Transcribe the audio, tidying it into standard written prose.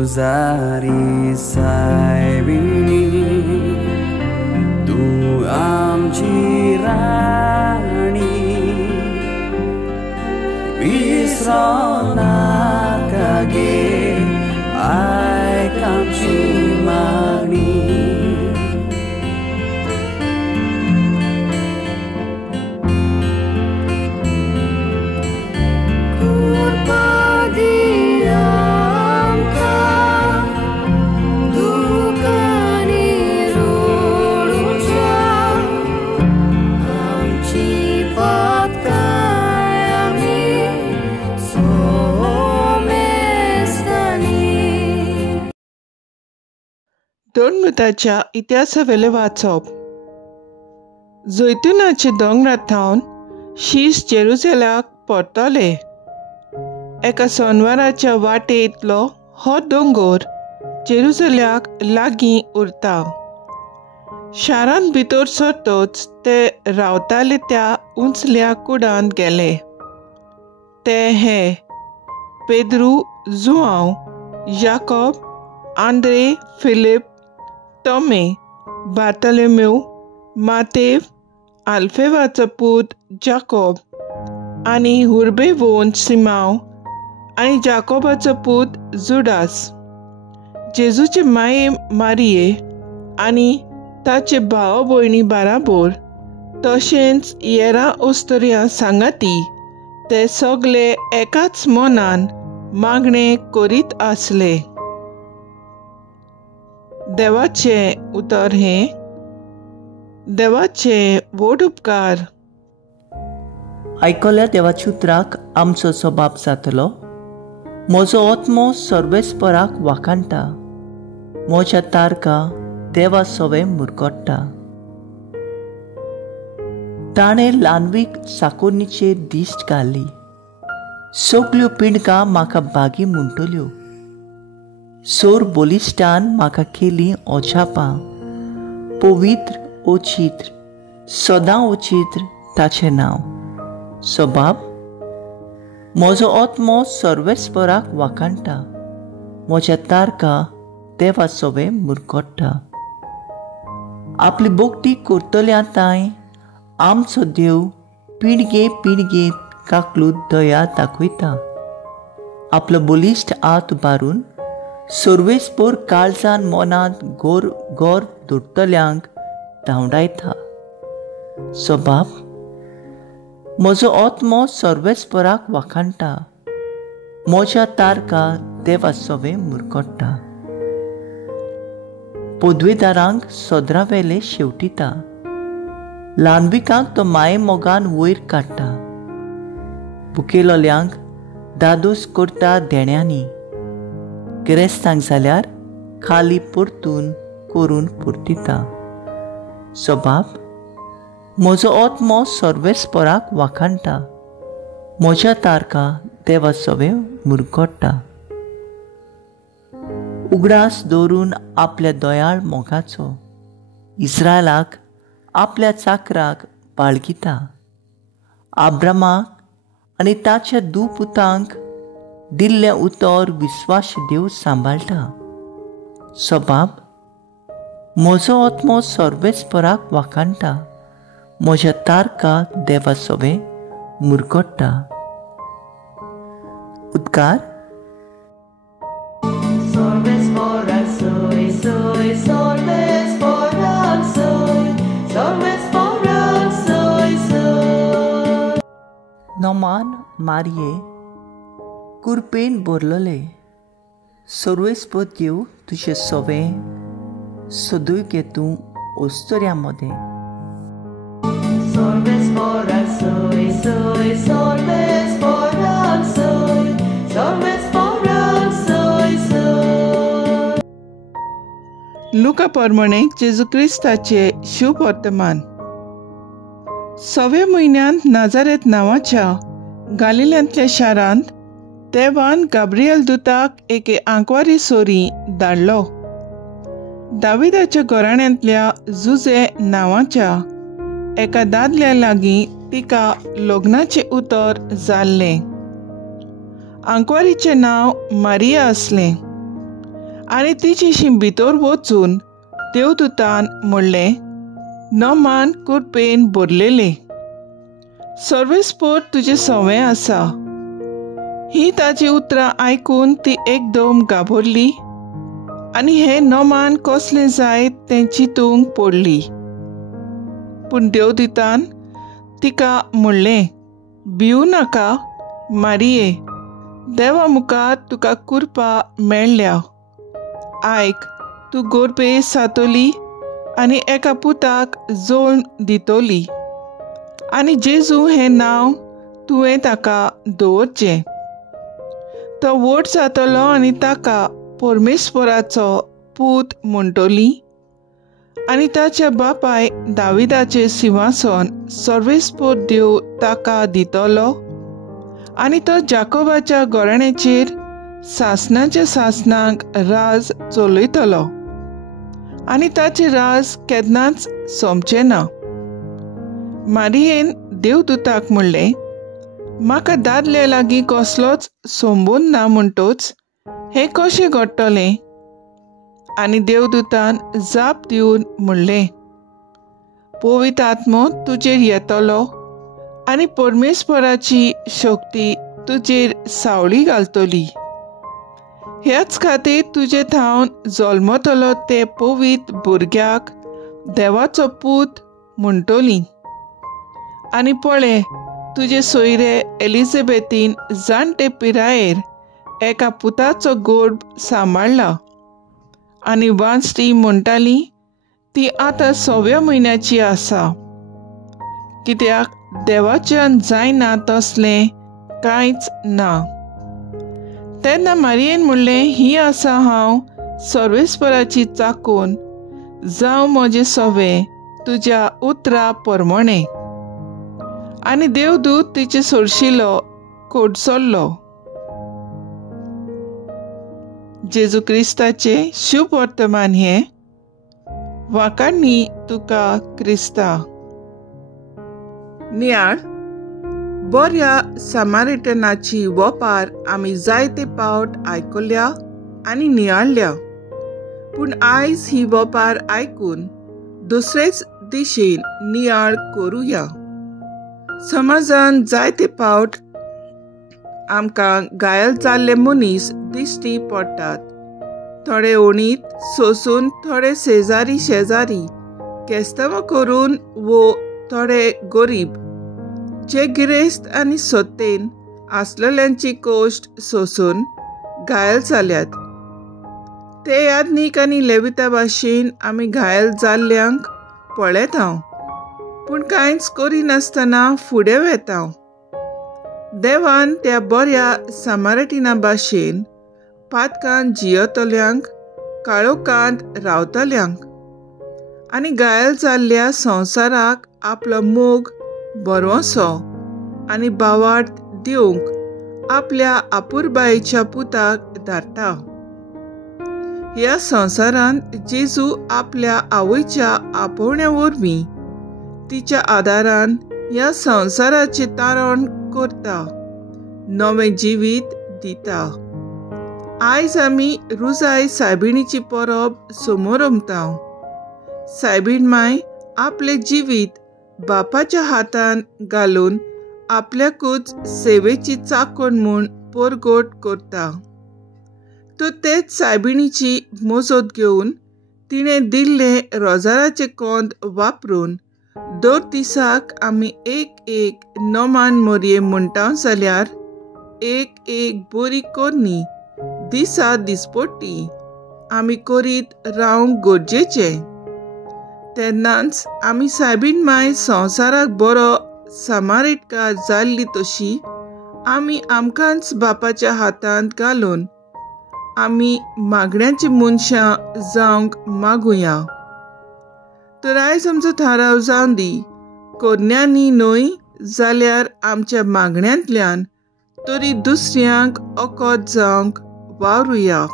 तुजारी सायबिणी तू आमची राणी विसरो नाका गे आयक आमची मागणी दोडमुताच्या इतिहासावेले वाचप. जैतुनाचे दोंगरांत थावन शीस जेरुसलेमाक पडटले. एका सोनवाराच्या वाटेंतलो हो दोंगर जेरुसलेमाक लागीं उरता. शारांत भितर सरतच ते रावताले त्या उंचल्या कुडांत गेले. ते हे Pedro, Joao, Jacob, Andre, Philip, Tome, Bartolomeu, Mateu, आल्फेवाचो पूत जाकोब आनी हुर्बेवोन सिमाव आनी जाकोबाचो पूत जुडास, जेजूचे माये मारिये आनी ताचे भाव भयणी बाराबोर, तशेंच येरा ओस्तोऱ्या सांगाती ते सगळे एकाच मनान मागणे करीत आसले. देवाचे उतर हे देवाचे व्हड उपकार. आयकल्या देवाच्या उतराक आमचो सबाब जातलो. म्हजो आत्मो सर्वेस्पराक वाखाणटा. म्हज्या तारका देवा सवे मुरगोडटा. ताणें ल्हानवीक साकोन्नीचेर दिश्ट घाल्ली. सगल्यो पिणकां म्हाका बागी म्हणटल्यो. सोर बोलिश्टान म्हाका केली ओछापां. पवित्र ओचित्र सदां ओचित्र ताचें नांव. सबाब म्हजो आत्मो सर्वेस्पराक वाखाणटा. म्हज्या तारका देवा सवे मुरगोडटा. आपली बोगटी करतल्या तांय आमचो देव पिणगे पिणगे काकलूत दया दाखयता. आपलो बोलिश्ट हात उबारून सर्वेस्पर काळजान मनांत गोर गोर धरतल्यांक धांवडायता. सबाब म्हजो आत्मो सर्वेस्पराक वाखाणटा. म्हज्या तारका देवा सवे मुरगोडटा. पदवेदारांक सदरावेले शेवटिता. ल्हानविकांक तो माये मोगान वयर काडटा. भुकेलोल्यांक दादोस करता देण्यांनी. गिरेस्तांक जाल्यार खाली परतून करून पुर्तिता. सबाब म्हजो आत्मो सर्वेस्पराक वाखाणटा. म्हज्या तारका देवा सवे मुरगोडटा. उगडास दवरून आपल्या दोयाळ मोगाचो इस्रायलाक आपल्या चाकराक बाळगिता. आब्रामाक आनी ताच्या दुपुतांक दिल्लें उतर विस्वास देव सांबाळटा. सबाब म्हजो आत्मो सर्वेस्पराक वाखाणटा. म्हज्या तारका देवा सवे मुरगोडटा. उद्गार. नोमान मारिये कुरपेन भरलेले. सर्वेस्पर देव तुझे सवे सदूय घे तूं ओस्तोऱ्या मध्ये. लुका प्रमाणे जेजू क्रिस्ताचे शुभ वर्तमान. 6व्या म्हयन्यांत नाजारेत नांवाच्या गालिल्यांतल्या शारांत देवान गाब्रिएल दुताक एके आंकवारी सोरी धाडलो. दाविदाच्या घराण्यांतल्या जुजे नांवाच्या एका दादल्या लागीं तिका लग्नाचें उतर जाल्लें. आंकवारीचें नांव मारिया आसलें. आनी तिचेशी भितर वचून देवदूतान म्हणलें, नोमान कुरपेन भरलेलें, सर्वेस्पोर तुजें सवें आसा. ही ताची उतरां आयकून ती एकदम घाबरली आनी हें नोमान कसलें जाय तें चिंतूंक पडली. पूण देवदूतान तिका म्हणलें, भिवू नाका मारिये, देवा मुखार तुका कुरपा मेळ्ळ्या. आयक, तूं गोरपे सातोली आनी एका पुताक जोळन दितोली, आनी जेजू हें नांव तुवें ताका दवरचें. तो व्हड जातलो आनी ताका परमेश्वराचो पूत म्हणटली, आनी ताच्या बापाय दाविदाचें सिंहासन सर्वेस्पोर देव ताका दितलो, आनी तो जाकोबाच्या घराण्याचेर सासणाच्या सासणांक राज चलयतलो, आनी ताचें राज केन्नाच सोंपचें ना. मारियेन देवदूताक म्हणलें, म्हाका दादले लागीं कसलोच संबंद ना म्हणटोच हें कशें घडटलें? आनी देवदूतान जाप दिवन म्हणलें, पवित्र आत्मो तुजेर येतलो आनी परमेश्वराची शक्ती तुजेर सावळी घालतली. ह्याच खातीर तुजे थावन जल्मतलो ते पवित्र भुरग्याक देवाचो पूत म्हणटली. आनी पळय, तुजे सोयरे एलिझाबेथीन जाणटे पिरायेर एका पुताचो गर्भ सांबाळ्ळा, आनी वांचटी म्हणटाली ती आतां 6व्या म्हयन्याची आसा, कित्याक देवाच्यान जायना तसलें कांयच ना. तेन्ना मारियेन म्हणलें, ही आसा हांव सर्वेस्पराची चाकून, जावं म्हजें सवें तुज्या उतरा परमणे. आनी देवदूत तिचे सोडशिलो कोडसरलो. जेजू क्रिस्ताचें शुभ वर्तमान हें. वाकाडणी तुका क्रिस्ता. नियाळ, बऱ्या सामारिटनाची वपार आमी जायते फावट आयकल्या आनी नियाळल्या. पूण आयज ही वपार आयकून दुसरेच दिशेन नियाळ करुया. समाजान जायते फावट आमकां घायल जाल्ले मनीस दिश्टी पडटात. थोडे ओणीत सोंसून थोडे शेजारी केस्तांवां करून वो थोडे गरीब जे गिरेस्त आनी सत्तेन आसलेल्यांची कोश्ट सोंसून घायल जाल्यात. ते यादनीक आनी लेविता भाशेन आमी घायल जाल्ल्यांक पळयत हांव, पूण कांयच करिनासतना फुडें वेता हांव. देवान त्या बऱ्या सामारिटिना भाशेन पातकांत जियेतल्यांक, काळोखांत रावतल्यांक आनी घायल जाल्ल्या संवसाराक आपलो मोग बरोसो आनी बावार्थ दिवंक आपल्या आपुरबायेच्या पुताक धाडटा. ह्या संवसारांत जेजू आपल्या आवयच्या आपोवण्या वरवीं तिच्या आदारान ह्या संवसाराचें तारण करता, नवें जिवीत दिता. आयज आमी रुजाय सायबिणीची परब समोर रमता. सायबीण माय आपले जिवीत बापाच्या हातान घालून आपल्याकूच सेवेची चाकोण म्हूण परगट करता. तो तेच सायबिणीची मोजत घेवन तिणें दिल्ले रोजाराचे कोंद वापरून दर दिसाक आमी एक नोमान मोरये म्हणटा जाल्यार एक बरी कोरणी दिसा दिसपट्टी आमी करीत रावंक गरजेचें. तेन्नाच आमी सायबीण माय संवसाराक बरो सामारिटकार जाल्ली तशी आमी आमकांच बापाच्या हातांत घालून आमी मागण्यांची मनशां जावंक मागुया. तर आयज आमचो थाराव जावन दी, कोन्यांनी न्हय जाल्यार आमच्या मागण्यांतल्यान तरी दुसऱ्यांक ओकोत जावंक वावरुया.